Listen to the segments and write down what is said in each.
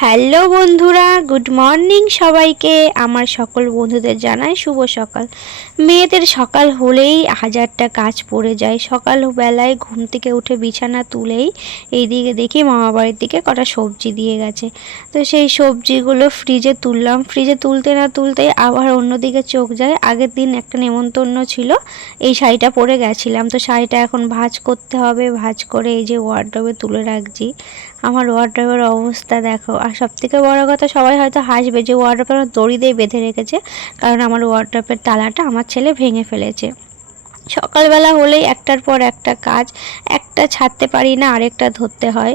Hello বন্ধুরা, good morning সবাইকে। আমার সকল বন্ধুদের জানাই শুভ সকাল। মেয়েদের সকাল হলেই হাজারটা কাজ পড়ে যায়। সকালবেলায় ঘুম থেকে উঠে বিছানা তুলেই এইদিকে দেখি মামা বাড়ির দিকে কটা সবজি দিয়ে গেছে। তো সেই সবজিগুলো ফ্রিজে তুললাম। ফ্রিজে তুলতে না তুলতেই আবার অন্যদিকে চোখ যায়। আগের দিন একটা নেমন্তন্ন ছিল, এই শাড়িটা পরে গেছিলাম। তো শাড়িটা এখন ভাজ করতে হবে। ভাজ করে এই যে ওয়ার্ড্রবে তুলে রাখছি। আমার ওয়ার্ড্রবের অবস্থা দেখো। আর সব থেকে বড়ো কথা, সবাই হয়তো হাসবে যে ওয়ার্ড্রপে আমার দড়ি দিয়ে বেঁধে রেখেছে, কারণ আমার ওয়ার্ড্রপের তালাটা আমার ছেলে ভেঙে ফেলেছে। সকালবেলা হলেই একটার পর একটা কাজ, একটা ছাড়তে পারি না, আরেকটা ধরতে হয়।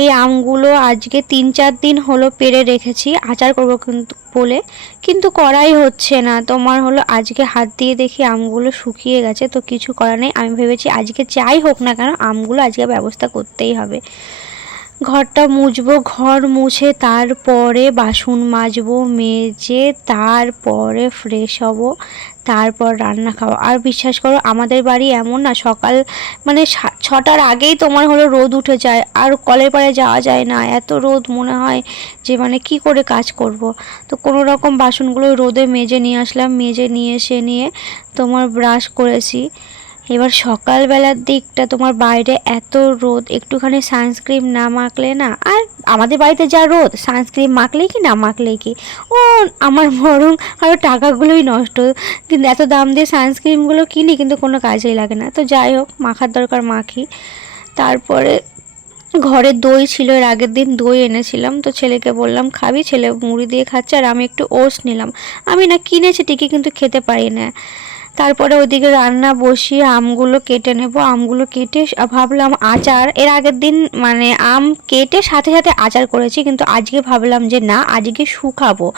এই আমগুলো আজকে তিন চার দিন হলো পেরে রেখেছি, আচার করব কিন্তু বলে, কিন্তু করাই হচ্ছে না। তোমার হলো আজকে হাত দিয়ে দেখি আমগুলো শুকিয়ে গেছে, তো কিছু করার নেই। আমি ভেবেছি আজকে যাই হোক না কেন, আমগুলো আজকে ব্যবস্থা করতেই হবে। ঘরটা মুছবো, ঘর মুছে তারপরে বাসন মাজবো, মেজে তারপরে ফ্রেশ হব, তারপর রান্না খাওয়া আর বিশ্বাস করো, আমাদের বাড়ি এমন না, সকাল মানে ছটার আগেই তোমার হলো রোদ উঠে যায়, আর কলের পাড়ে যাওয়া যায় না। এত রোদ মনে হয় যে মানে কি করে কাজ করব? তো কোনো রকম বাসনগুলো রোদে মেজে নিয়ে আসলাম, মেজে নিয়ে এসে নিয়ে তোমার ব্রাশ করেছি। এবার সকালবেলার দিকটা তোমার বাইরে এত রোদ, একটুখানি সানস্ক্রিন না মাখলে না, আর আমাদের বাড়িতে যা রোদ সানস্ক্রিন মাখলেই কি, না মাখলেই কি? ও, আমার বরং আরও টাকাগুলোই নষ্ট। কিন্তু এত দাম দিয়ে সানস্ক্রিনগুলো কিনি, কিন্তু কোনো কাজেই লাগে না। তো যাই হোক, মাখার দরকার মাখি। তারপরে ঘরে দই ছিল, এর আগের দিন দই এনেছিলাম। তো ছেলেকে বললাম, খাবি? ছেলে মুড়ি দিয়ে খাচ্ছে, আর আমি একটু ওটস নিলাম। আমি না কিনেছি ঠিকই, কিন্তু খেতে পারি না। তারপরে ওইদিকে রান্না বসিয়ে আমগুলো কেটে নেব। আমগুলো কেটে ভাবলাম আচার। এর আগের দিন মানে আম কেটে সাথে সাথে আচার করেছি, কিন্তু আজকে ভাবলাম যে না, আজকে শুকাবো।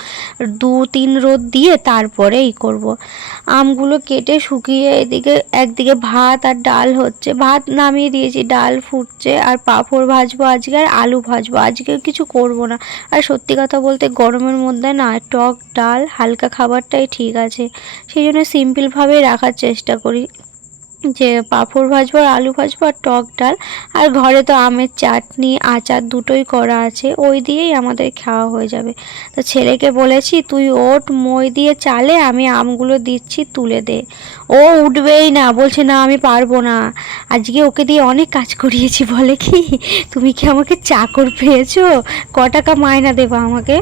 দু তিন রোদ দিয়ে তারপরে ই করব। আমগুলো কেটে শুকিয়ে এদিকে একদিকে ভাত আর ডাল হচ্ছে। ভাত নামিয়ে দিয়েছি, ডাল ফুটছে আর পাঁপড় ভাজবো আজকে আর আলু ভাজবো। আজকে কিছু করব না। আর সত্যি কথা বলতে গরমের মধ্যে না, টক ডাল, হালকা খাবারটাই ঠিক আছে। সেই জন্য সিম্পলভাবেই রাখার চেষ্টা করি। যে পাঁপড় ভাজবো আর আলু ভাজবো আর টক ডাল। আর ঘরে তো আমের চাটনি, আচার দুটোই করা আছে। ওই দিয়েই আমাদের খাওয়া হয়ে যাবে। তো ছেলেকে বলেছি, তুই ওট, মই দিয়ে চালে আমি আমগুলো দিচ্ছি, তুলে দে। ও উঠবেই না, বলছে, না, আমি পারব না। আজকে ওকে দিয়ে অনেক কাজ করিয়েছি, বলে কি? তুমি কি আমাকে চাকর পেয়েছ? ক টাকা মায়না দেবো আমাকে?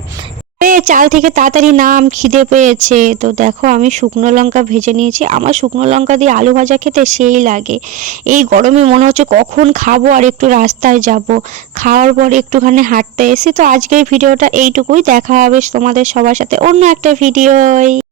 চাল থেকে তাড়াতাড়ি নাম, খিদে পেয়েছে। তো দেখো, আমি শুকনো লঙ্কা ভেজে নিয়েছি। আমার শুকনো লঙ্কা দিয়ে আলু ভাজা খেতে সেই লাগে। এই গরমে মনে হচ্ছে কখন খাব আর একটু রাস্তায় যাব। খাওয়ার পরে একটুখানি হাঁটতে এসি তো আজকের ভিডিওটা এইটুকুই। দেখা হবে তোমাদের সবার সাথে অন্য একটা ভিডিওয়।